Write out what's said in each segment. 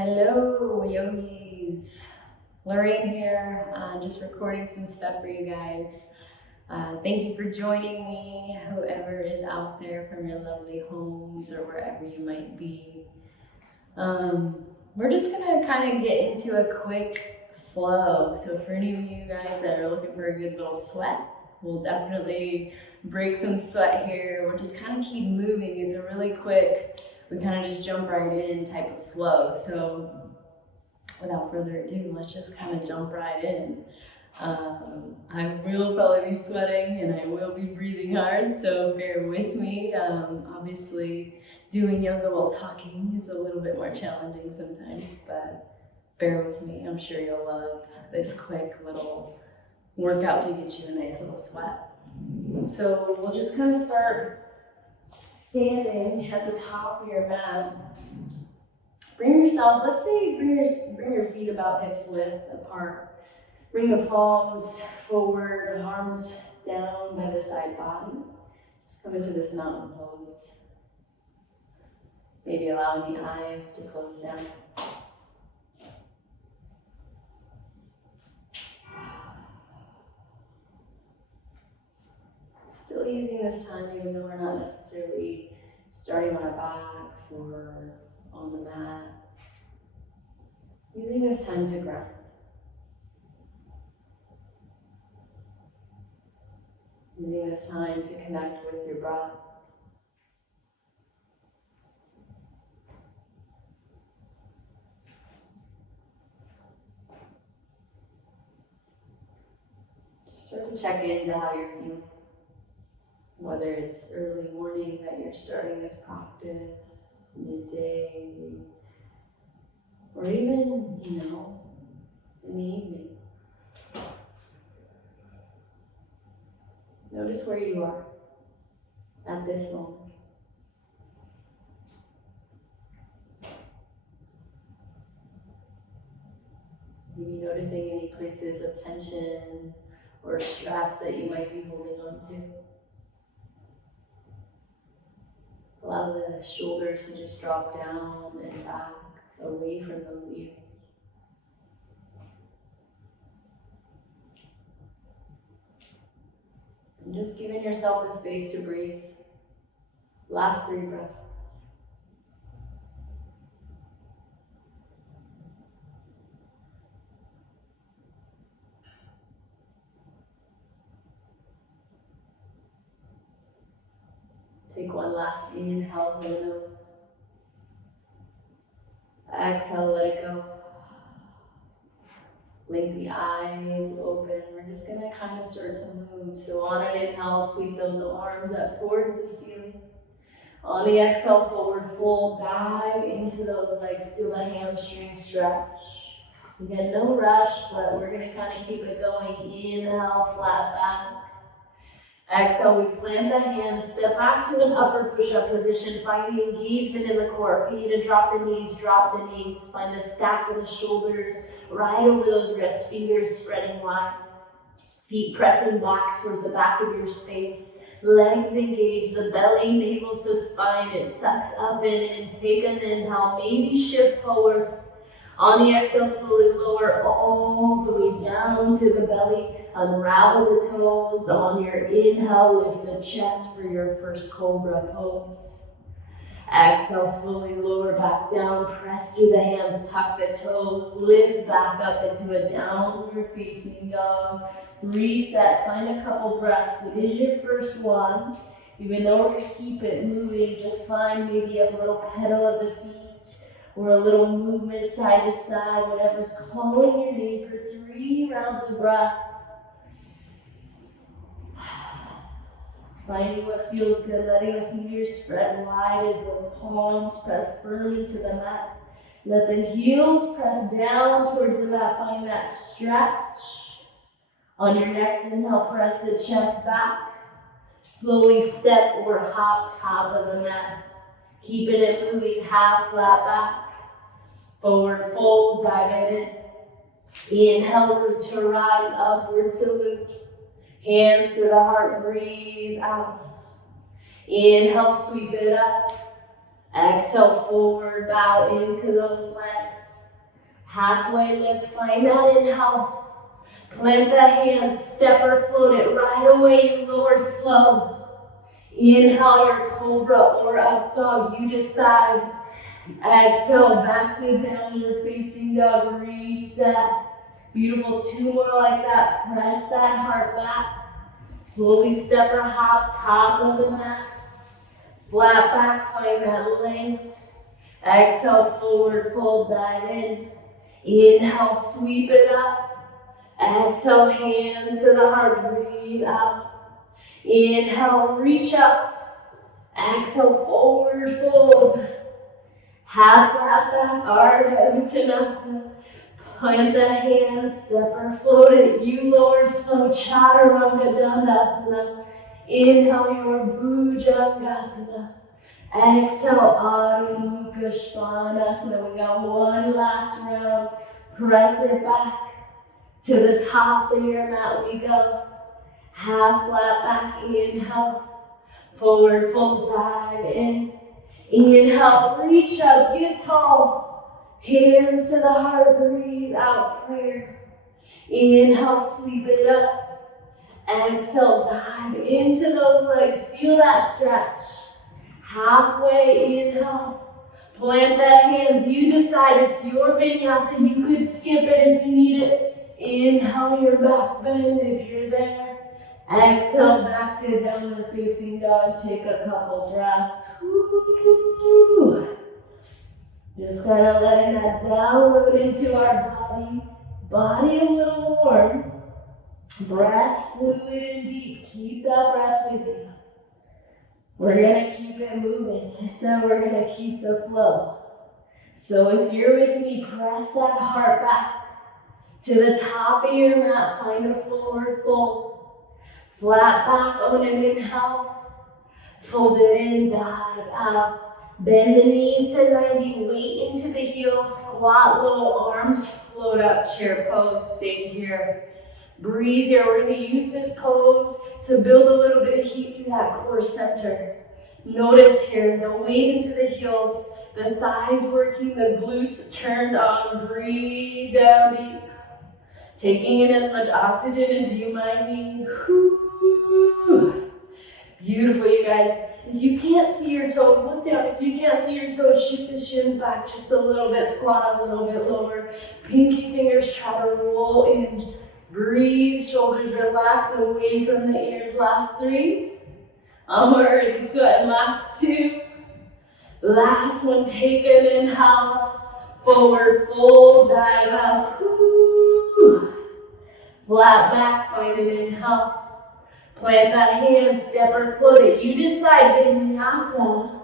Hello, yogis. Lorraine here, just recording some stuff for you guys. Thank you for joining me, whoever is out there from your lovely homes or wherever you might be. We're just gonna kind of get into a quick flow. So for any of you guys that are looking for a good little sweat, we'll definitely break some sweat here. We'll just kind of keep moving. It's a really quick, we kind of just jump right in type of flow. So without further ado, let's just kind of jump right in. I will probably be sweating and I will be breathing hard, so bear with me. Obviously, doing yoga while talking is a little bit more challenging sometimes, but bear with me. I'm sure you'll love this quick little workout to get you a nice little sweat. So we'll just kind of start standing at the top of your mat. Bring yourself, let's say bring your feet about hips width apart. Bring the palms forward, arms down by the side body. Just come into this mountain pose. Maybe allowing the eyes to close down. Still using this time, even though we're not necessarily starting on our backs or on the mat. Using this time to ground. Using this time to connect with your breath. Just sort of check into how you're feeling. Whether it's early morning that you're starting this practice, midday, or even, in the evening. Notice where you are at this moment. Maybe noticing any places of tension or stress that you might be holding on to. Allow the shoulders to just drop down and back, away from the ears. And just giving yourself the space to breathe. Last 3 breaths. Take one last inhale through the nose. Exhale, let it go. Blink the eyes open. We're just gonna kind of start to move. So on an inhale, sweep those arms up towards the ceiling. On the exhale, forward fold, dive into those legs. Feel the hamstring stretch. Again, no rush, but we're gonna kind of keep it going. Inhale, flat back. Exhale, we plant the hands, step back to an upper push-up position. Find the engagement in the core. If you need to drop the knees, drop the knees. Find the stack of the shoulders right over those wrists, fingers spreading wide. Feet pressing back towards the back of your space. Legs engage, the belly, navel to spine. It sucks up in and take an inhale. Maybe shift forward. On the exhale, slowly lower all the way down to the belly. Unravel the toes. On your inhale, lift the chest for your first cobra pose. Exhale, slowly lower back down. Press through the hands, tuck the toes. Lift back up into a downward facing dog. Reset, find a couple breaths. It is your first one. Even though we're going to keep it moving, just find maybe a little pedal of the feet or a little movement side to side, whatever's calling your name for 3 rounds of breath. Finding what feels good, letting the fingers spread wide as those palms press firm into the mat. Let the heels press down towards the mat. Find that stretch. On your next inhale, press the chest back. Slowly step or hop top of the mat. Keeping it moving, half flat back. Forward fold, dive in. Inhale, root to rise, upward salute. Hands to the heart, breathe out. Inhale, sweep it up. Exhale, forward, bow into those legs. Halfway lift, find that inhale. Plant the hands, step or float it. Right away, you lower slow. Inhale your cobra or up dog, you decide. Exhale, back to downward facing dog, reset. Beautiful, 2 more like that. Press that heart back. Slowly step or hop, top of the mat. Flat back, find that length. Exhale, forward fold, dive in. Inhale, sweep it up. Exhale, hands to the heart, breathe out. Inhale, reach up. Exhale, forward fold. Half flat back, Ardha Uttanasana. Plant the hands, step or float it. You lower slow, Chaturanga Dandasana. Inhale your Bhujangasana. Exhale, Adho Mukha Svanasana. We got one last round. Press it back to the top of your mat. We go. Half flat back, inhale. Forward fold, dive in. Inhale, reach up, get tall. Hands to the heart, breathe out, prayer. Inhale, sweep it up. Exhale, dive into those legs. Feel that stretch. Halfway, inhale. Plant the hands. You decide it's your vinyasa. You could skip it if you need it. Inhale your back bend if you're there. Exhale, back to downward facing dog. Take a couple breaths. Woo. Just kind of letting that download into our body. Body a little warm. Breath fluid and deep. Keep that breath with you. We're going to keep it moving. I said we're going to keep the flow. So if you're with me, press that heart back to the top of your mat. Find a forward fold. Flat back on an inhale. Fold it in, dive out. Bend the knees to 90, weight into the heels, squat, little arms float up, chair pose, stay here. Breathe here, we're gonna use this pose to build a little bit of heat through that core center. Notice here, the weight into the heels, the thighs working, the glutes turned on, breathe down deep. Taking in as much oxygen as you might need. Whew. Beautiful, you guys. If you can't see your toes, look down. If you can't see your toes, shift the shins back just a little bit. Squat a little bit lower. Pinky fingers try to roll in. Breathe, shoulders relax away from the ears. Last 3. I'm already sweating. Last 2. Last one, take an inhale. Forward fold, dive out. Woo. Flat back, find an inhale. Plant that hand, step or float it. You decide, vinyasa,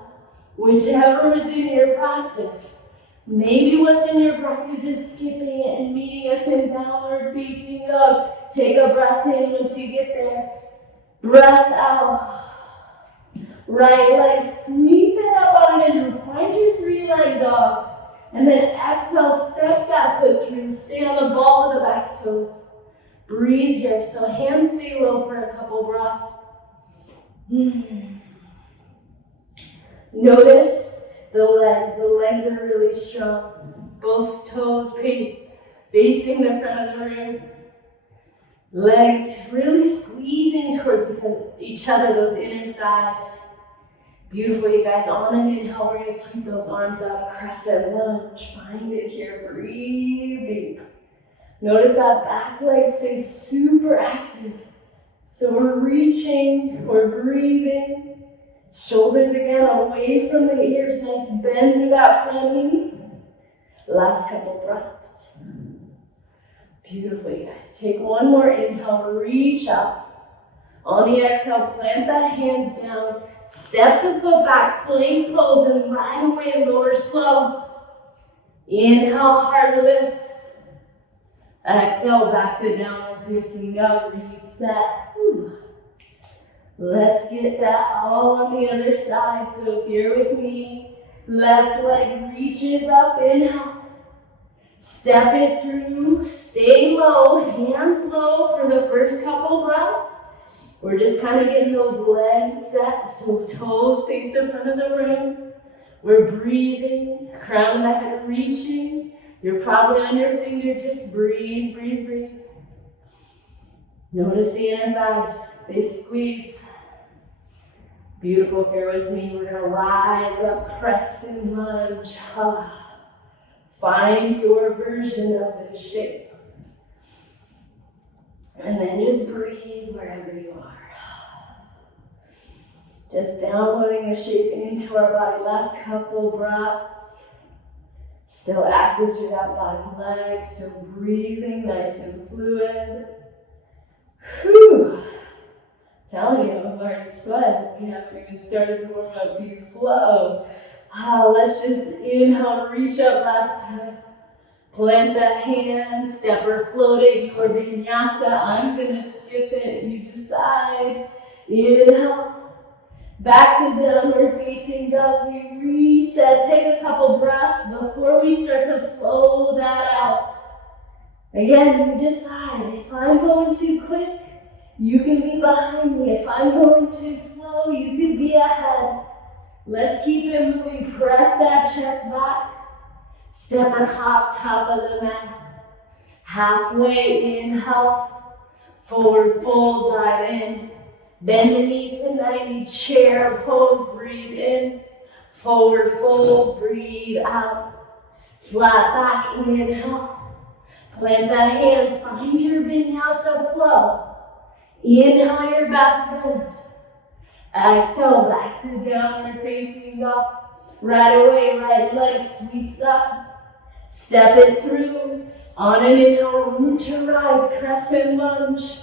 whichever is in your practice. Maybe what's in your practice is skipping it and meeting us in downward facing dog. Take a breath in once you get there. Breath out. Right leg, sweep it up on an inhale. Find your 3-leg dog. And then exhale, step that foot through. Stay on the ball of the back toes. Breathe here, so hands stay low for a couple breaths. Notice the legs are really strong. Both toes facing the front of the room. Legs really squeezing towards each other, those inner thighs. Beautiful, you guys. On an inhale, we're going to sweep those arms up, crescent lunge. Find it here, breathe deep. Notice that back leg stays super active. So we're reaching, we're breathing. Shoulders again away from the ears. Nice bend through that front knee. Last couple breaths. Beautiful, you guys. Take one more inhale, reach up. On the exhale, plant the hands down. Step the foot back, plank pose, and right away lower slow. Inhale, heart lifts. Exhale, back to downward facing dog, reset. Whew. Let's get that all on the other side. So if you're with me, left leg reaches up, inhale. Step it through, stay low, hands low for the first couple breaths. We're just kind of getting those legs set, so toes face the front of the room. We're breathing, crown of the head reaching. You're probably on your fingertips. Breathe, breathe, breathe. Notice the inner thighs, they squeeze. Beautiful, if you're with me, we're gonna rise up, crescent lunge. Find your version of this shape. And then just breathe wherever you are. Just downloading the shape into our body. Last couple breaths. Still active through that back leg, still breathing nice and fluid. Whew. Telling you, I'm already sweating. We haven't even started to warm up. You flow. Let's just inhale, reach up last time. Plant the hands, step or float it, your vinyasa. I'm gonna skip it, you decide. Inhale, back to downward facing dog. We reset, take a couple breaths before we start to flow that out. Again, you decide. If I'm going too quick, you can be behind me. If I'm going too slow, you can be ahead. Let's keep it moving. Press that chest back. Step or hop, top of the mat. Halfway, inhale. Forward fold, dive in. Bend the knees to 90, chair pose, breathe in. Forward fold, breathe out. Flat back, inhale. Plant the hands, find your vinyasa flow. Inhale your back bend. Exhale, back to downward facing dog. Right away, right leg sweeps up. Step it through. On an inhale, root to rise, crescent lunge.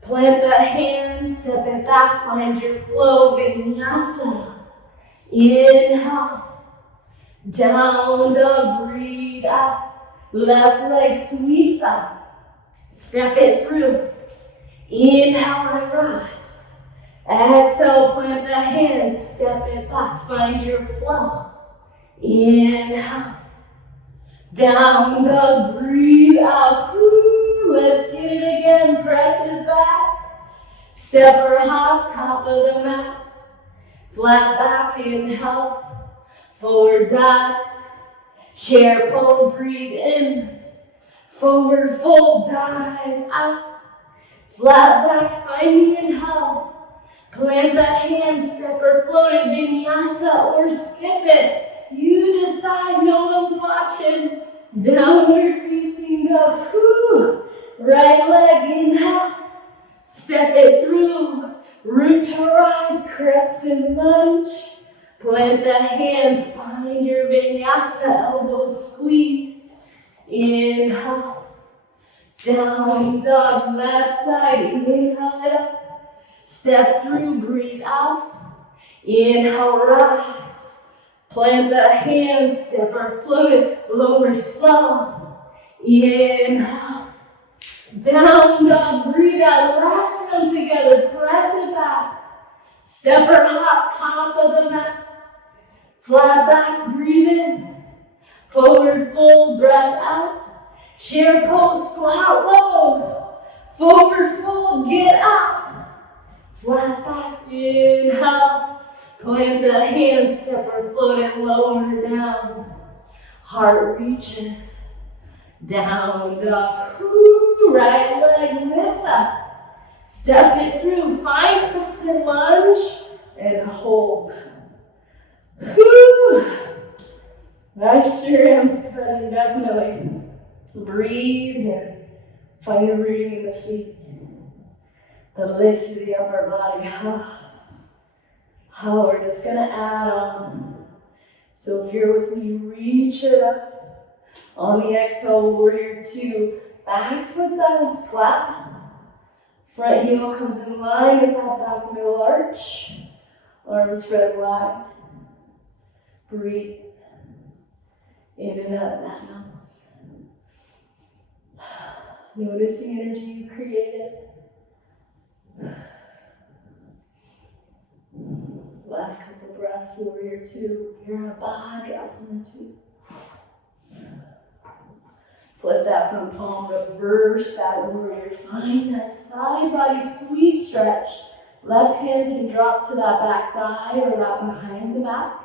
Plant the hands, step it back, find your flow, vinyasa. Inhale. Down dog, breathe out. Left leg sweeps up. Step it through. Inhale and rise. Exhale, plant the hands, step it back, find your flow. Inhale. Down dog, breathe out. Woo. Let's get it again, press it back. Step or hop, top of the mat. Flat back, inhale. Forward dive. Chair pose, breathe in. Forward fold, dive out. Flat back, find the inhale. Plant the hands, step or float it, vinyasa or skip it. You decide, no one's watching. Downward facing dog. Whew. Right leg, inhale. Step it through. Root to rise, crescent lunge. Plant the hands, find your vinyasa, elbows squeeze. Inhale. Down dog, left side, inhale it up. Step through, breathe out. Inhale, rise. Plant the hands, step or float it, lower slow. Inhale. Down dog, breathe out. Last one together, press it back. Step or hop, top of the mat. Flat back, breathe in. Forward fold, breath out. Chair pose, squat low. Forward fold, get up. Flat back, inhale. Plant the hands, step or float it lower down. Heart reaches. Down dog. Right leg lifts up. Step it through. Find crescent lunge and hold. Whew. I sure am sweating, definitely. Breathe here. Find the rooting in the feet. The lift through the upper body. We're just going to add on. So if you're with me, reach it up. On the exhale, warrior two. Back foot down, flat. Front heel comes in line with that back middle arch. Arms spread wide. Breathe. In and out of that nose. Notice the energy you created. Last couple breaths, warrior two. You're in a Bhadrasana two. Flip that front palm, reverse that warrior. Find that side body sweet stretch. Left hand can drop to that back thigh or right behind the back.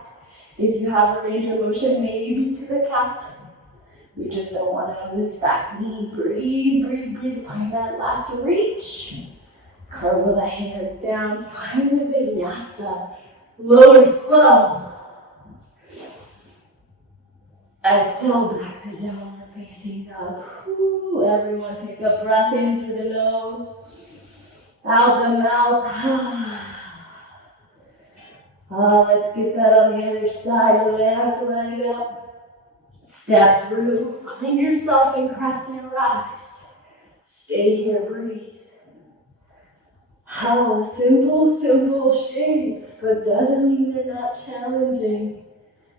If you have a range of motion, maybe to the calf. We just don't want to on this back knee. Breathe, breathe, breathe. Find that last reach. Curl the hands down. Find the vinyasa. Lower slow. Exhale back to downward facing dog. Everyone take a breath in through the nose. Out the mouth. Let's get that on the other side. Left leg up. Step through. Find yourself in crescent rise. Stay here, breathe. Simple shapes, but doesn't mean they're not challenging.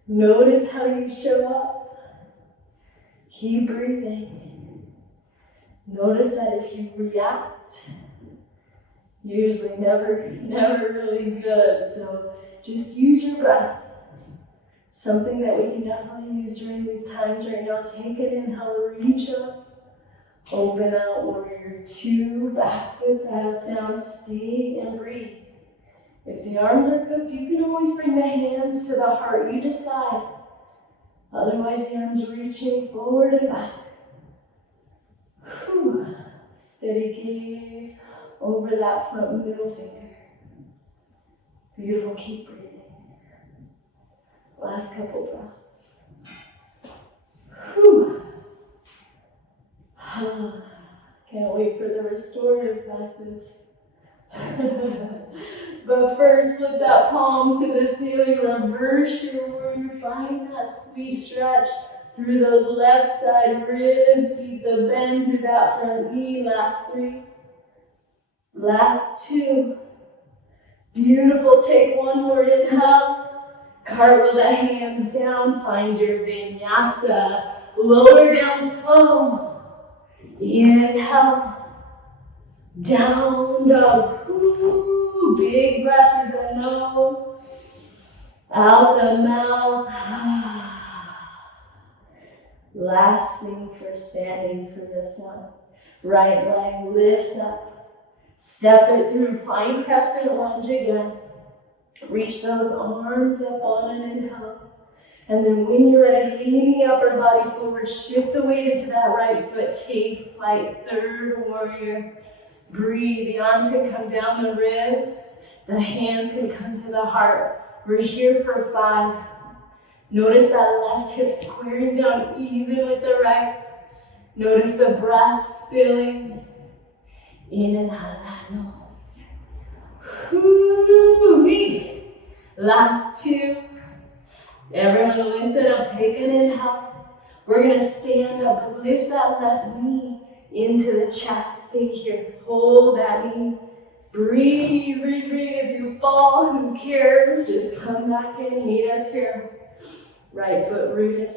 Notice how you show up. Keep breathing. Notice that if you react, usually never really good. So just use your breath. Something that we can definitely use during these times right now. Take an inhale, reach up. Open out, warrior two, back foot dials down, stay and breathe. If the arms are cooked, you can always bring the hands to the heart, you decide. Otherwise, the arms reaching forward and back. Whew. Steady gaze over that front middle finger. Beautiful, keep breathing. Last couple breaths. Whew. Can't wait for the restorative practice. But first, flip that palm to the ceiling, reverse your warrior, find that sweet stretch through those left side ribs, keep the bend through that front knee, last three, last two. Beautiful, take one more inhale, cartwheel the hands down, find your vinyasa, lower down slow. Inhale, down dog. Ooh, big breath through the nose, out the mouth. Last thing for standing for this one. Right leg lifts up. Step it through, find crescent lunge again. Reach those arms up on an inhale. And then when you're ready, lean the upper body forward, shift the weight into that right foot, take flight, third warrior. Breathe, the arms can come down the ribs, the hands can come to the heart. We're here for 5. Notice that left hip squaring down even with the right. Notice the breath spilling in and out of that nose. Whoo-wee. Last 2. Everyone listen up, take an inhale. We're gonna stand up and lift that left knee into the chest. Stay here, hold that knee. Breathe, breathe, breathe. If you fall, who cares? Just come back in, meet us here. Right foot rooted.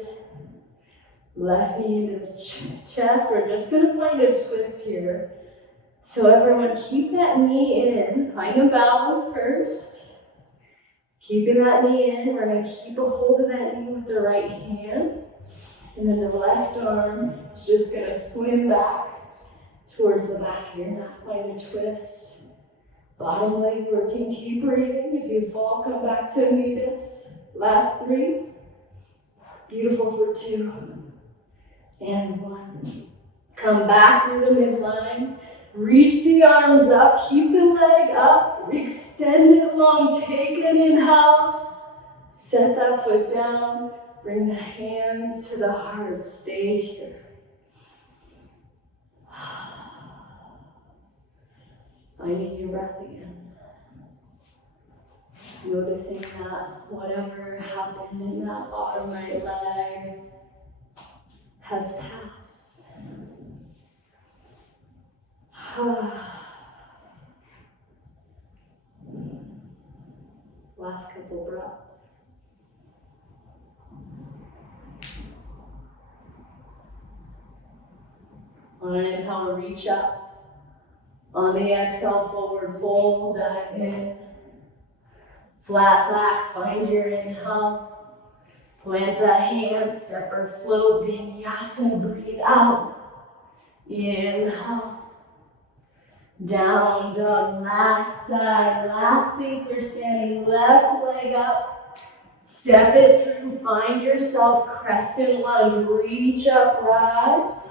Left knee into the chest. We're just gonna find a twist here. So everyone keep that knee in. Find a balance first. Keeping that knee in, we're going to keep a hold of that knee with the right hand. And then the left arm is just going to swim back towards the back here. Now find a twist. Bottom leg working, keep breathing. If you fall, come back to meet us. Last 3. Beautiful for 2. And 1. Come back through the midline. Reach the arms up, keep the leg up, extend it long, take an inhale, set that foot down, bring the hands to the heart, stay here. Finding your breath again. Noticing that whatever happened in that bottom right leg has passed. Last couple breaths. On an inhale, reach up. On the exhale, forward fold, dive in. Flat back, find your inhale. Plant the hands, step or float, vinyasa, breathe out. Inhale. Down dog, last side, last thing for standing, left leg up, Step it through, find yourself crescent lunge, reach up, rise.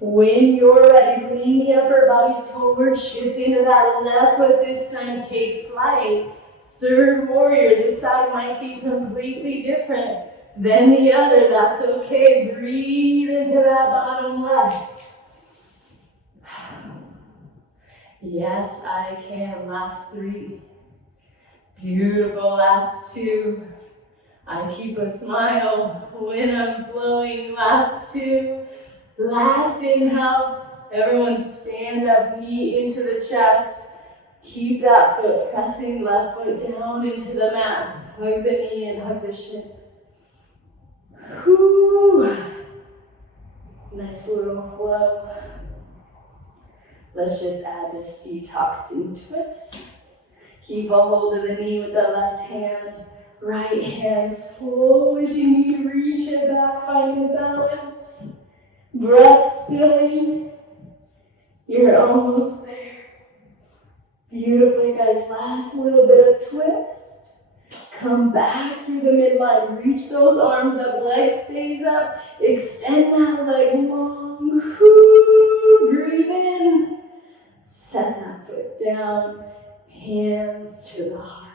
When you're ready, lean the upper body forward, shift into that left foot this time, take flight. Third warrior, this side might be completely different than the other, that's okay. Breathe into that bottom leg. Yes, I can. Last 3. Beautiful, last 2. I keep a smile when I'm flowing. Last 2. Last inhale. Everyone stand up, knee into the chest. Keep that foot pressing, left foot down into the mat. Hug the knee and hug the shin. Whew. Nice little flow. Let's just add this detoxing twist. Keep a hold of the knee with the left hand. Right hand, slow as you need, reach it back, find the balance. Breath spilling. You're almost there. Beautifully, guys. Last little bit of twist. Come back through the midline. Reach those arms up, leg stays up. Extend that leg long. Whoo, breathe in. Set that foot down. Hands to the heart.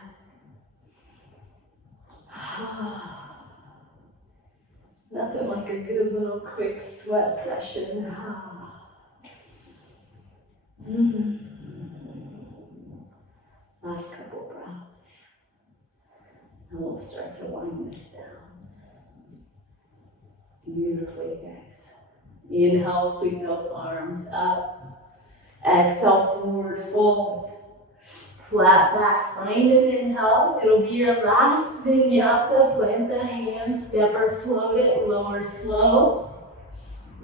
Nothing like a good little quick sweat session. Last couple breaths. And we'll start to wind this down. Beautifully, guys. Inhale, sweep those arms up. Exhale, forward fold. Flat back, find an inhale. It'll be your last vinyasa. Plant the hands, step or float it, lower slow.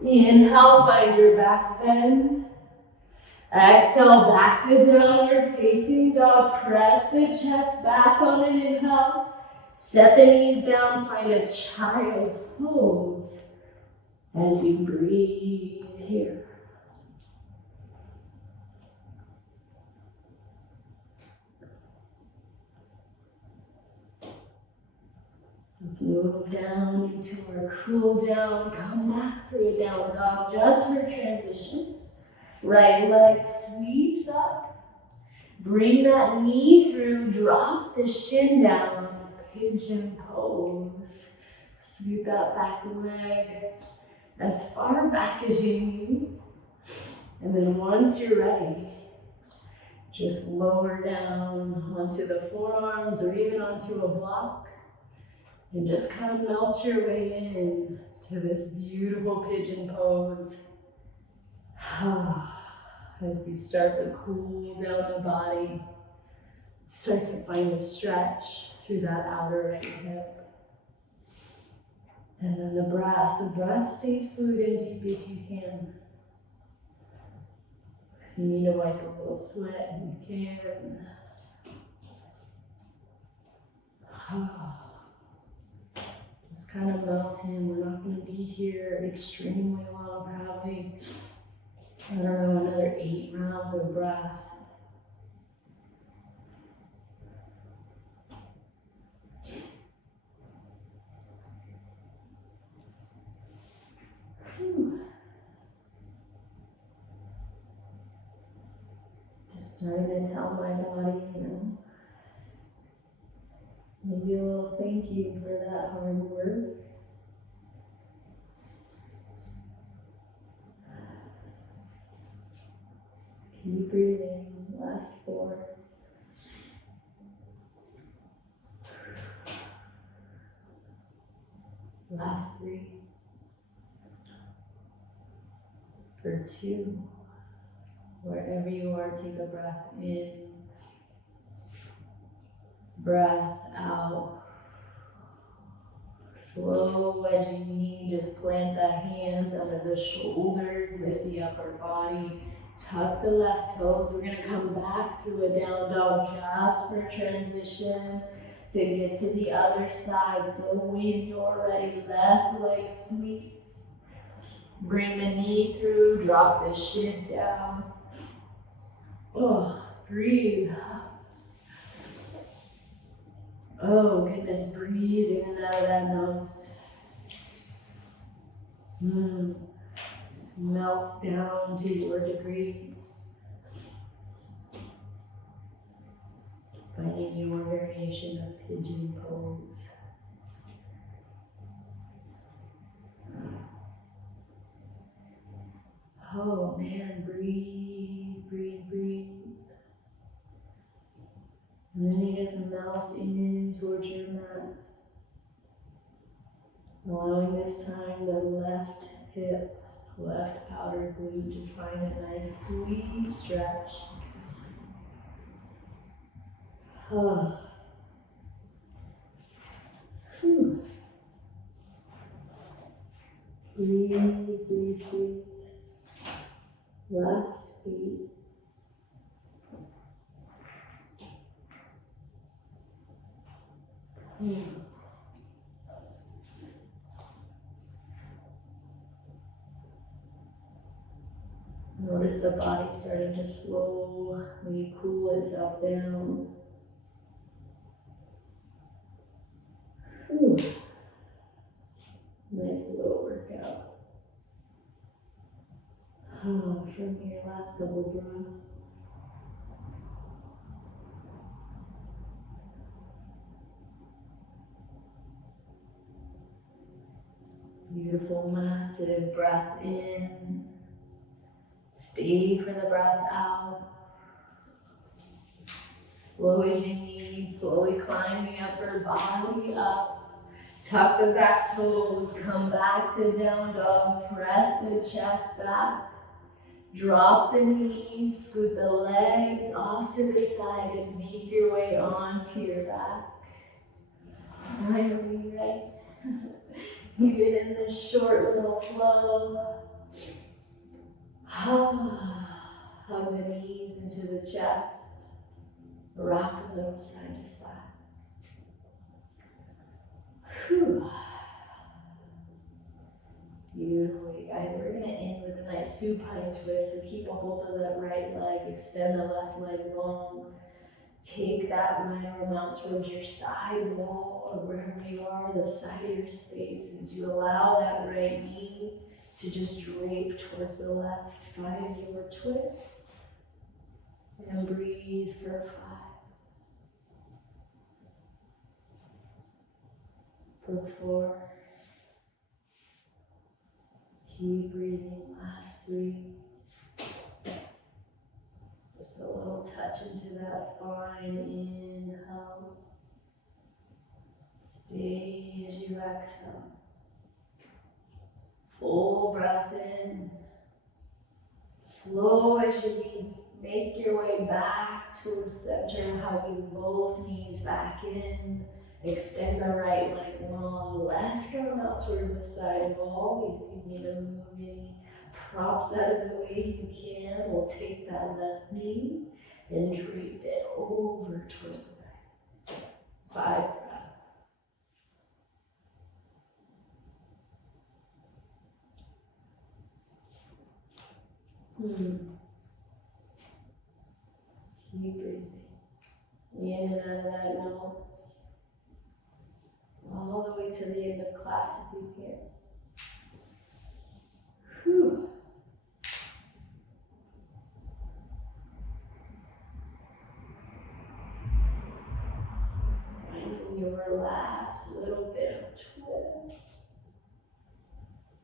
Inhale, find your back bend. Exhale, back to downward facing dog. Press the chest back on an inhale. Set the knees down, find a child's pose as you breathe here. Let's move down into our cool down. Come back through a down dog just for transition. Right leg sweeps up. Bring that knee through. Drop the shin down. Pigeon pose. Sweep that back leg as far back as you need. And then once you're ready, just lower down onto the forearms or even onto a block. And just kind of melt your way in to this beautiful pigeon pose. As you start to cool down the body, start to find a stretch through that outer right hip. And then the breath stays fluid and deep if you can. If you need to wipe a little sweat, you can. Just kind of melt in. We're not going to be here extremely long, probably. I don't know, another 8 rounds of breath. Just starting to tell my body, maybe a little thank you for that hard work. Keep breathing. Last 4. Last 3. For 2. Wherever you are, take a breath in. Breath out. Slow as you need. Just plant the hands under the shoulders. Lift the upper body. Tuck the left toes. We're going to come back through a down dog just for transition to get to the other side. So when you're ready, left leg sweeps. Bring the knee through. Drop the shin down. Breathe. Oh goodness, breathe in and out of that nose. Melt down to your degree. Finding your variation of pigeon pose. Oh man, breathe, breathe, breathe. And then you just melt in towards your mat. Allowing this time the left hip, left outer glute to find a nice sweet stretch. Oh. Whew. Breathe, breathe, breathe. Last beat. Notice the body starting to slowly cool itself down. Whew. Nice little workout. From your last couple breaths. Beautiful, massive breath in. Stay for the breath out. Slow as you need, slowly climb the upper body up. Tuck the back toes, come back to down dog. Press the chest back. Drop the knees, scoot the legs off to the side and make your way onto your back. Finally, right? Even in this short little flow. Hug the knees into the chest. Rock a little side to side. Whew. Beautiful, you guys. We're going to end with a nice supine twist. So keep a hold of that right leg. Extend the left leg long. Take that right arm out towards your side wall or wherever you are, the side of your space, as you allow that right knee to just drape towards the left. Find your twist. And breathe for 5. For 4. Keep breathing. Last 3. Just a little touch into that spine. Inhale. Stay as you exhale. Full breath in. Slow as you make your way back towards center. Hugging both knees back in. Extend the right leg long. Left arm out towards the side wall. If you need to move any props out of the way, you can. We'll take that left knee and drape it over towards the right. 5 breaths. Keep breathing. In and out of that nose. All the way to the end of class if you can. Whew. Finding your last little bit of twist.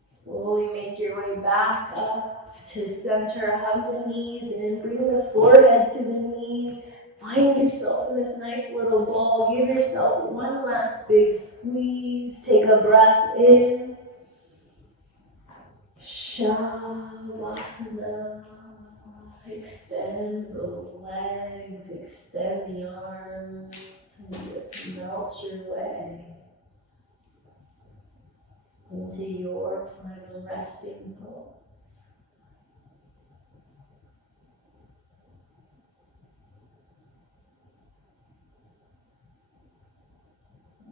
Slowly make your way back up to center. Hug the knees and bring the forehead to the knees. Find yourself in this nice little ball. Give yourself one last big squeeze. Take a breath in. Shavasana. Extend those legs. Extend the arms. And just melt your way into your final resting pose.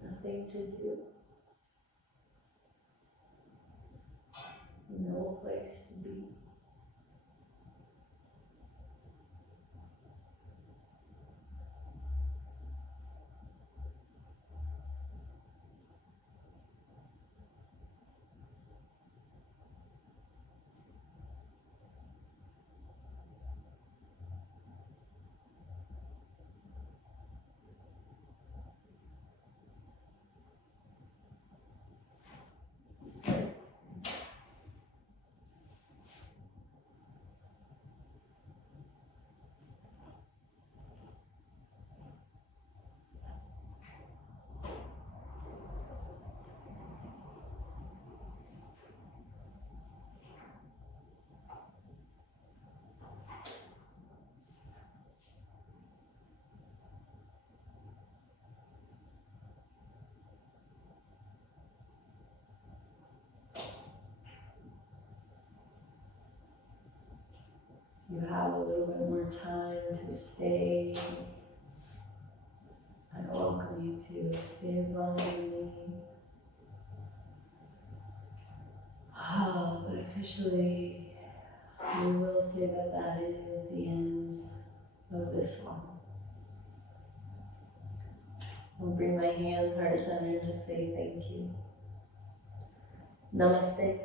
Nothing to do. No place to be. You have a little bit more time to stay. I welcome you to stay as long as you need. But officially, we will say that that is the end of this one. I'll bring my hands heart center and just say thank you. Namaste.